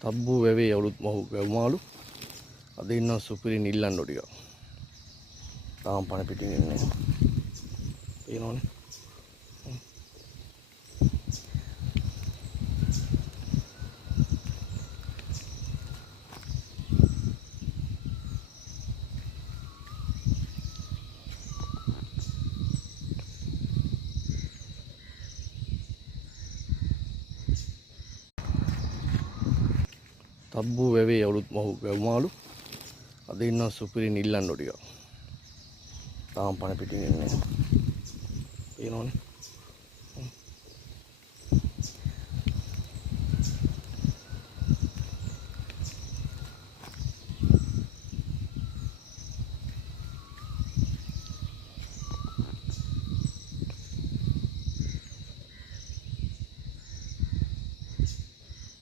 තබ්බු වැවේ අවුරුත් මොහු වැව්මාලු අද ඉන්නවා සුපිරි නිල්ලන්ඩෝ ටික. තාම පණ පිටින් ඉන්නේ. පේනවනේ. තබ්බු වැවේ අවුරුත් මොහු වැව්මාලු අද ඉන්නවා සුපිරි නිල්ලන්ඩෝ ටික. තාම පණ පිටින් ඉන්නේ. පේනවනේ.